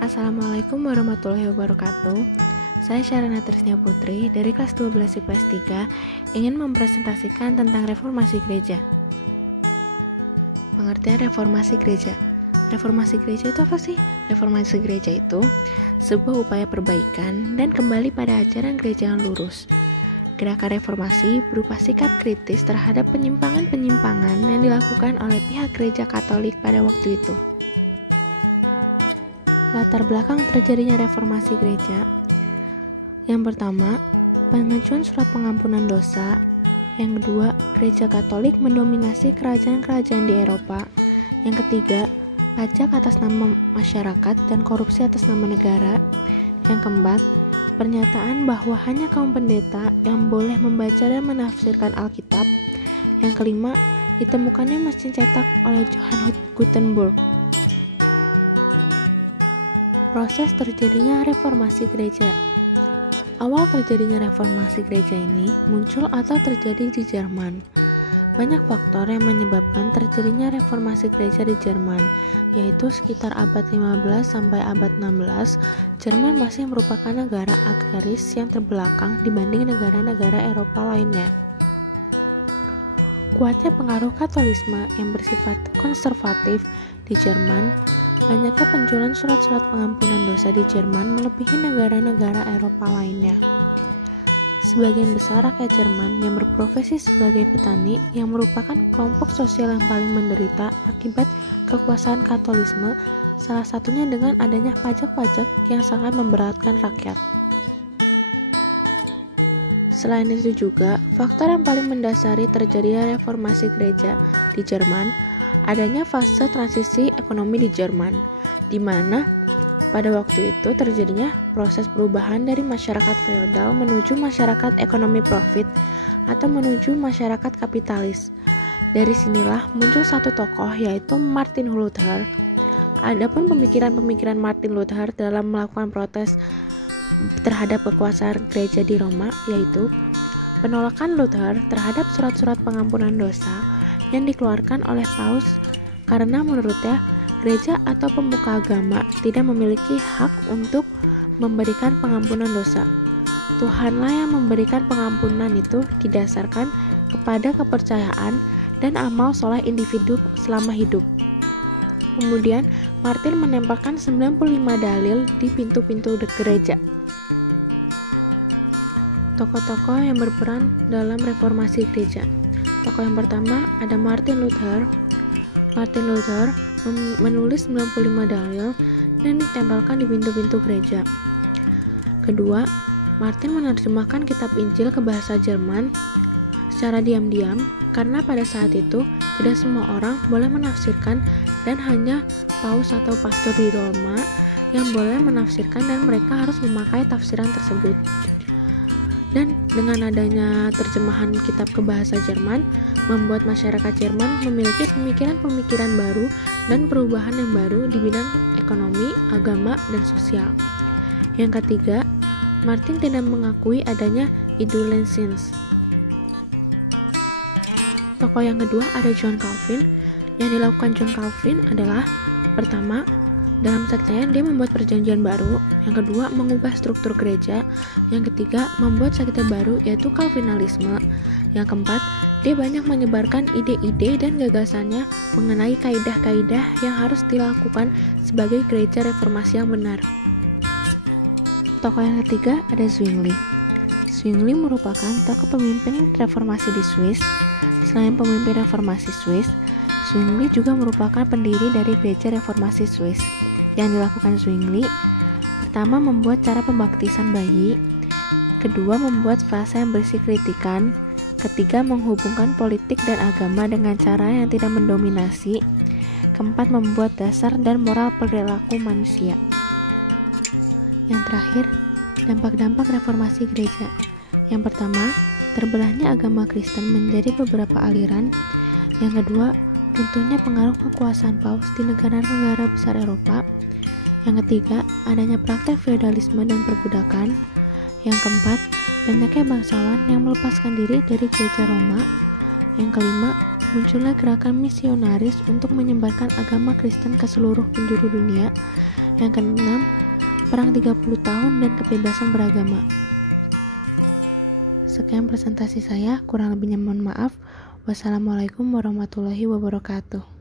Assalamualaikum warahmatullahi wabarakatuh. Saya Syarana Trisnya Putri dari kelas 12 IPS 3 ingin mempresentasikan tentang reformasi gereja. Pengertian reformasi gereja. Reformasi gereja itu apa sih? Reformasi gereja itu sebuah upaya perbaikan dan kembali pada ajaran gereja yang lurus. Gerakan reformasi berupa sikap kritis terhadap penyimpangan-penyimpangan yang dilakukan oleh pihak gereja Katolik pada waktu itu. Latar belakang terjadinya reformasi gereja. Yang pertama, pengajuan surat pengampunan dosa. Yang kedua, gereja Katolik mendominasi kerajaan-kerajaan di Eropa. Yang ketiga, pajak atas nama masyarakat dan korupsi atas nama negara. Yang keempat, pernyataan bahwa hanya kaum pendeta yang boleh membaca dan menafsirkan Alkitab. Yang kelima, ditemukannya mesin cetak oleh Johann Gutenberg. Proses terjadinya reformasi gereja. Awal terjadinya reformasi gereja ini muncul atau terjadi di Jerman. Banyak faktor yang menyebabkan terjadinya reformasi gereja di Jerman, yaitu sekitar abad 15 sampai abad 16, Jerman masih merupakan negara agraris yang terbelakang dibanding negara-negara Eropa lainnya. Kuatnya pengaruh Katolisme yang bersifat konservatif di Jerman. Banyaknya penjualan surat-surat pengampunan dosa di Jerman melebihi negara-negara Eropa lainnya. Sebagian besar rakyat Jerman yang berprofesi sebagai petani yang merupakan kelompok sosial yang paling menderita akibat kekuasaan Katolisme, salah satunya dengan adanya pajak-pajak yang sangat memberatkan rakyat. Selain itu juga, faktor yang paling mendasari terjadinya reformasi gereja di Jerman adanya fase transisi ekonomi di Jerman, di mana pada waktu itu terjadinya proses perubahan dari masyarakat feodal menuju masyarakat ekonomi profit atau menuju masyarakat kapitalis. Dari sinilah muncul satu tokoh yaitu Martin Luther. Adapun pemikiran-pemikiran Martin Luther dalam melakukan protes terhadap kekuasaan gereja di Roma yaitu penolakan Luther terhadap surat-surat pengampunan dosa yang dikeluarkan oleh Paus karena menurutnya gereja atau pemuka agama tidak memiliki hak untuk memberikan pengampunan dosa. Tuhanlah yang memberikan pengampunan itu didasarkan kepada kepercayaan dan amal soleh individu selama hidup. Kemudian Martin menempelkan 95 dalil di pintu-pintu gereja. Tokoh-tokoh yang berperan dalam reformasi gereja. Tokoh yang pertama ada Martin Luther. Martin Luther menulis 95 dalil dan ditempelkan di pintu-pintu gereja. Kedua, Martin menerjemahkan kitab Injil ke bahasa Jerman secara diam-diam karena pada saat itu tidak semua orang boleh menafsirkan dan hanya paus atau pastor di Roma yang boleh menafsirkan dan mereka harus memakai tafsiran tersebut. Dan dengan adanya terjemahan kitab ke bahasa Jerman, membuat masyarakat Jerman memiliki pemikiran-pemikiran baru dan perubahan yang baru di bidang ekonomi, agama, dan sosial. Yang ketiga, Martin tidak mengakui adanya indulgence. Tokoh yang kedua ada John Calvin. Yang dilakukan John Calvin adalah pertama, dalam sektenya dia membuat perjanjian baru. Yang kedua, mengubah struktur gereja. Yang ketiga, membuat sekte baru yaitu Calvinisme. Yang keempat, dia banyak menyebarkan ide-ide dan gagasannya mengenai kaidah-kaidah yang harus dilakukan sebagai gereja reformasi yang benar. Tokoh yang ketiga ada Zwingli. Zwingli merupakan tokoh pemimpin reformasi di Swiss. Selain pemimpin reformasi Swiss, Zwingli juga merupakan pendiri dari gereja reformasi Swiss. Yang dilakukan Zwingli, pertama membuat cara pembaptisan bayi, kedua membuat frasa yang berisi kritikan, ketiga menghubungkan politik dan agama dengan cara yang tidak mendominasi, keempat membuat dasar dan moral perilaku manusia. Yang terakhir, dampak-dampak reformasi gereja. Yang pertama, terbelahnya agama Kristen menjadi beberapa aliran. Yang kedua, runtuhnya pengaruh kekuasaan paus di negara-negara besar Eropa. Yang ketiga, adanya praktek feodalisme dan perbudakan. Yang keempat, banyaknya bangsawan yang melepaskan diri dari gereja Roma. Yang kelima, munculnya gerakan misionaris untuk menyebarkan agama Kristen ke seluruh penjuru dunia. Yang keenam, Perang 30 tahun dan kebebasan beragama. Sekian presentasi saya, kurang lebihnya mohon maaf. Wassalamualaikum warahmatullahi wabarakatuh.